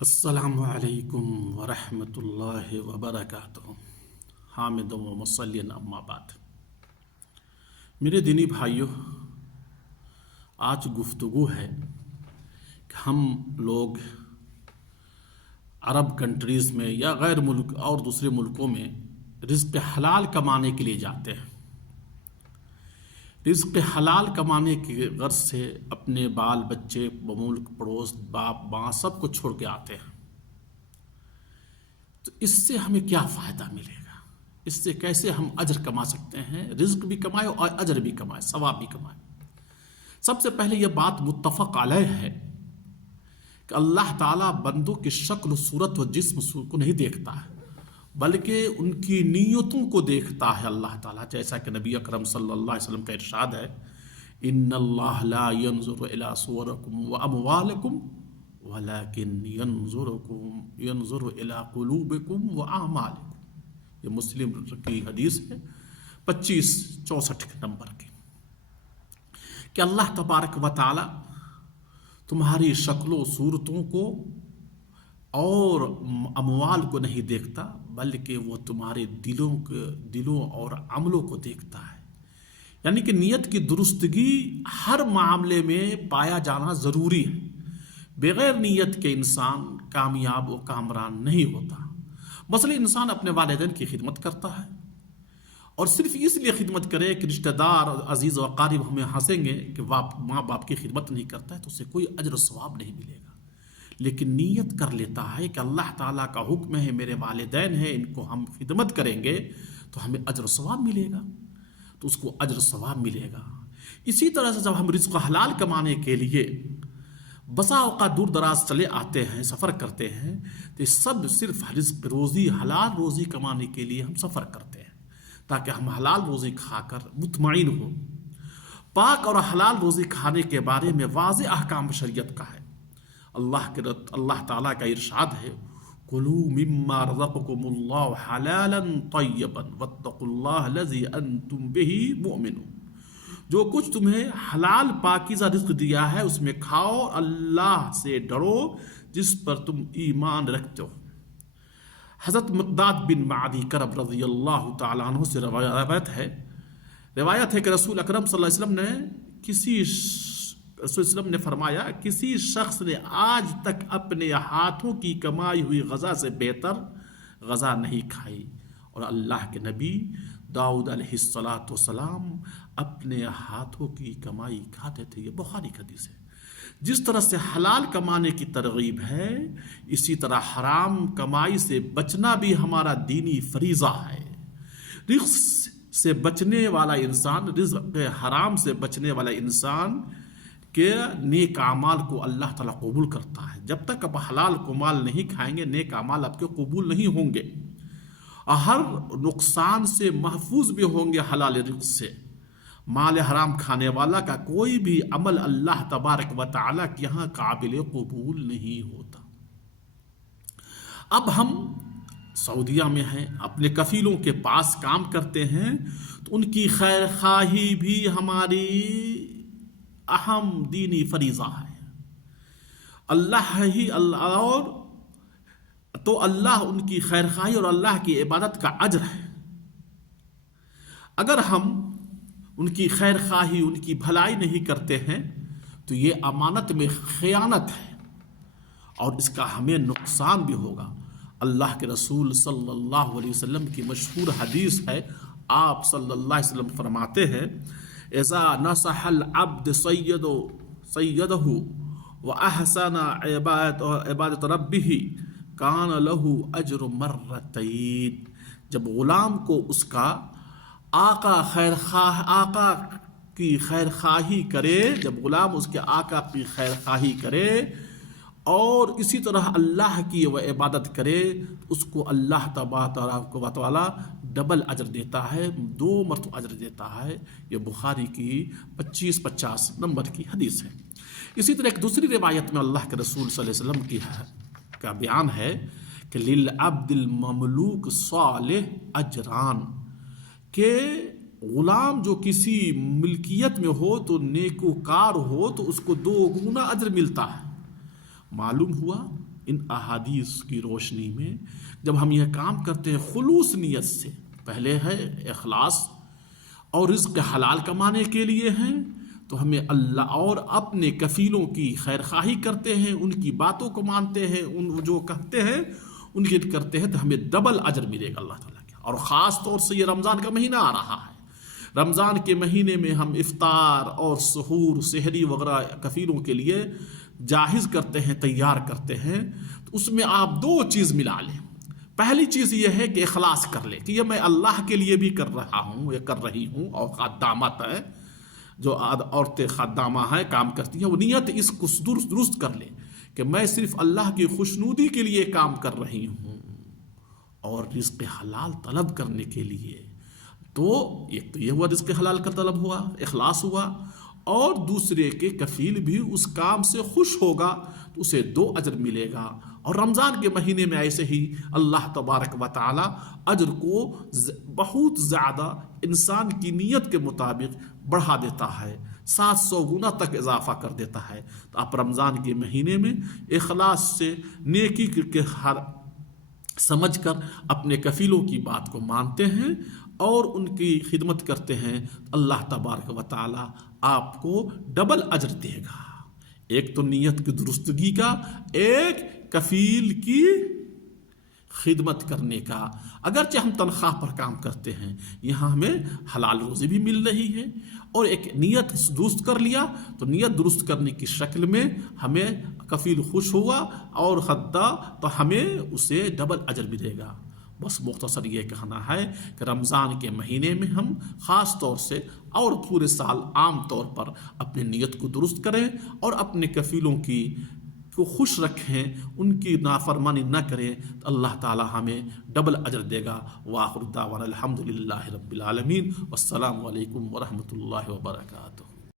السلام علیکم ورحمۃ اللہ وبرکاتہ۔ حامد و مصلین اما بعد، میرے دینی بھائیوں، آج گفتگو ہے کہ ہم لوگ عرب کنٹریز میں یا غیر ملک اور دوسرے ملکوں میں رزق حلال کمانے کے لیے جاتے ہیں۔ رزق حلال کمانے کی غرض سے اپنے بال بچے، ملک پڑوس، باپ ماں سب کو چھوڑ کے آتے ہیں۔ تو اس سے ہمیں کیا فائدہ ملے گا؟ اس سے کیسے ہم اجر کما سکتے ہیں؟ رزق بھی کمائے اور اجر بھی کمائے، ثواب بھی کمائے۔ سب سے پہلے یہ بات متفق علیہ ہے کہ اللہ تعالیٰ بندوں کی شکل، صورت و جسم کو نہیں دیکھتا ہے، بلکہ ان کی نیتوں کو دیکھتا ہے اللہ تعالیٰ، جیسا کہ نبی اکرم صلی اللہ علیہ وسلم کا ارشاد ہے، ان اللہ لا ينظر الى صورکم واموالکم ولكن ينظر الى قلوبکم واعمالکم۔ یہ مسلم کی حدیث ہے 2564 نمبر کی، کہ اللہ تبارک و تعالی تمہاری شکلوں صورتوں کو اور اموال کو نہیں دیکھتا، بلکہ وہ تمہارے دلوں اور عملوں کو دیکھتا ہے۔ یعنی کہ نیت کی درستگی ہر معاملے میں پایا جانا ضروری ہے۔ بغیر نیت کے انسان کامیاب و کامران نہیں ہوتا۔ مثلا انسان اپنے والدین کی خدمت کرتا ہے اور صرف اس لیے خدمت کرے کہ رشتہ دار عزیز و اقارب ہمیں ہنسیں گے کہ ماں باپ کی خدمت نہیں کرتا ہے، تو اسے کوئی اجر و ثواب نہیں ملے گا۔ لیکن نیت کر لیتا ہے کہ اللہ تعالیٰ کا حکم ہے، میرے والدین ہیں، ان کو ہم خدمت کریں گے تو ہمیں اجر و ثواب ملے گا، تو اس کو اجر و ثواب ملے گا۔ اسی طرح سے جب ہم رزق حلال کمانے کے لیے بسا اوقات دور دراز چلے آتے ہیں، سفر کرتے ہیں، تو یہ سب صرف رزق روزی، حلال روزی کمانے کے لیے ہم سفر کرتے ہیں، تاکہ ہم حلال روزی کھا کر مطمئن ہوں۔ پاک اور حلال روزی کھانے کے بارے میں واضح احکام شریعت کا ہے۔ اللہ تعالیٰ کا ارشاد ہے، کلوا مما رزقکم اللہ حلالا طیبا واتقوا اللہ الذی انتم بہ مؤمنون۔ جو کچھ تمہیں حلال پاکیزہ رزق دیا ہے اس میں کھاؤ، اللہ سے ڈرو جس پر تم ایمان رکھتے ہو۔ حضرت مقداد بن معدی کرب رضی اللہ تعالیٰ عنہ سے روایت ہے کہ رسول اکرم صلی اللہ علیہ وسلم نے فرمایا، کسی شخص نے آج تک اپنے ہاتھوں کی کمائی ہوئی غذا سے بہتر غذا نہیں کھائی، اور اللہ کے نبی داؤد علیہ السلام اپنے ہاتھوں کی کمائی کھاتے تھے۔ یہ بخاری کی حدیث ہے۔ جس طرح سے حلال کمانے کی ترغیب ہے، اسی طرح حرام کمائی سے بچنا بھی ہمارا دینی فریضہ ہے۔ رزق سے بچنے والا انسان، رزق حرام سے بچنے والا انسان کے نیک اعمال کو اللہ تعالیٰ قبول کرتا ہے۔ جب تک آپ حلال کو مال نہیں کھائیں گے، نیک اعمال آپ کے قبول نہیں ہوں گے، اور ہر نقصان سے محفوظ بھی ہوں گے حلال رزق سے۔ مال حرام کھانے والا کا کوئی بھی عمل اللہ تبارک و تعالیٰ کے یہاں قابل قبول نہیں ہوتا۔ اب ہم سعودیہ میں ہیں، اپنے کفیلوں کے پاس کام کرتے ہیں، تو ان کی خیر خواہی بھی ہماری اہم دینی فریضہ ہے۔ اللہ ان کی خیر خواہی اور اللہ کی عبادت کا اجر ہے۔ اگر ہم ان کی خیر خواہی، ان کی بھلائی نہیں کرتے ہیں تو یہ امانت میں خیانت ہے، اور اس کا ہمیں نقصان بھی ہوگا۔ اللہ کے رسول صلی اللہ علیہ وسلم کی مشہور حدیث ہے، آپ صلی اللہ علیہ وسلم فرماتے ہیں، اذا نصح العبد سیدہ واحسن عبادت ربہ کان لہ اجر مرتین۔ جب غلام کو اس کا آقا کی خیر خواہی کرے، جب غلام اس کے آقا کی خیر خواہی کرے اور اسی طرح اللہ کی وہ عبادت کرے، اس کو اللہ تبارک و تعالی ڈبل اجر دیتا ہے، 2 مرتبہ اجر دیتا ہے۔ یہ بخاری کی 2550 نمبر کی حدیث ہے۔ اسی طرح ایک دوسری روایت میں اللہ کے رسول صلی اللہ علیہ وسلم کا بیان ہے کہ للعبد المملوک صالح اجران، کہ غلام جو کسی ملکیت میں ہو تو نیکوکار ہو تو اس کو 2 گنا اجر ملتا ہے۔ معلوم ہوا ان احادیث کی روشنی میں جب ہم یہ کام کرتے ہیں خلوص نیت سے، پہلے ہے اخلاص اور رزق حلال کمانے کے لیے ہیں، تو ہمیں اللہ اور اپنے کفیلوں کی خیر خواہی کرتے ہیں، ان کی باتوں کو مانتے ہیں، ان جو کہتے ہیں ان کی کرتے ہیں، تو ہمیں ڈبل اجر ملے گا اللہ تعالیٰ کا۔ اور خاص طور سے یہ رمضان کا مہینہ آ رہا ہے، رمضان کے مہینے میں ہم افطار اور سحور سحری وغیرہ کفیلوں کے لیے جاہز کرتے ہیں، تیار کرتے ہیں، تو اس میں آپ دو چیز ملا لیں۔ پہلی چیز یہ ہے کہ اخلاص کر لیں کہ یہ میں اللہ کے لیے بھی کر رہا ہوں، یہ کر رہی ہوں، اور خادامات ہیں جو عورتیں خادامہ ہیں کام کرتی ہیں، وہ نیت اس کو درست کر لیں کہ میں صرف اللہ کی خوشنودی کے لیے کام کر رہی ہوں اور رزق حلال طلب کرنے کے لیے۔ تو ایک تو یہ ہوا رزق حلال کا طلب ہوا، اخلاص ہوا، اور دوسرے کے کفیل بھی اس کام سے خوش ہوگا تو اسے 2 اجر ملے گا۔ اور رمضان کے مہینے میں ایسے ہی اللہ تبارک و تعالی اجر کو بہت زیادہ انسان کی نیت کے مطابق بڑھا دیتا ہے، 700 گنا تک اضافہ کر دیتا ہے۔ تو آپ رمضان کے مہینے میں اخلاص سے نیکی کے ہر سمجھ کر اپنے کفیلوں کی بات کو مانتے ہیں اور ان کی خدمت کرتے ہیں، اللہ تبارک و تعالی آپ کو ڈبل اجر دے گا، ایک تو نیت کی درستگی کا، ایک کفیل کی خدمت کرنے کا۔ اگرچہ ہم تنخواہ پر کام کرتے ہیں، یہاں ہمیں حلال روزی بھی مل رہی ہے، اور ایک نیت درست کر لیا تو نیت درست کرنے کی شکل میں ہمیں کفیل خوش ہوا اور خدا تو ہمیں اسے ڈبل اجر ملے گا۔ بس مختصر یہ کہنا ہے کہ رمضان کے مہینے میں ہم خاص طور سے اور پورے سال عام طور پر اپنی نیت کو درست کریں اور اپنے کفیلوں کو خوش رکھیں، ان کی نافرمانی نہ کریں، تو اللہ تعالی ہمیں ڈبل اجر دے گا۔ وآخر دعوانا الحمد للہ رب العالمین، والسلام علیکم ورحمۃ اللہ وبرکاتہ۔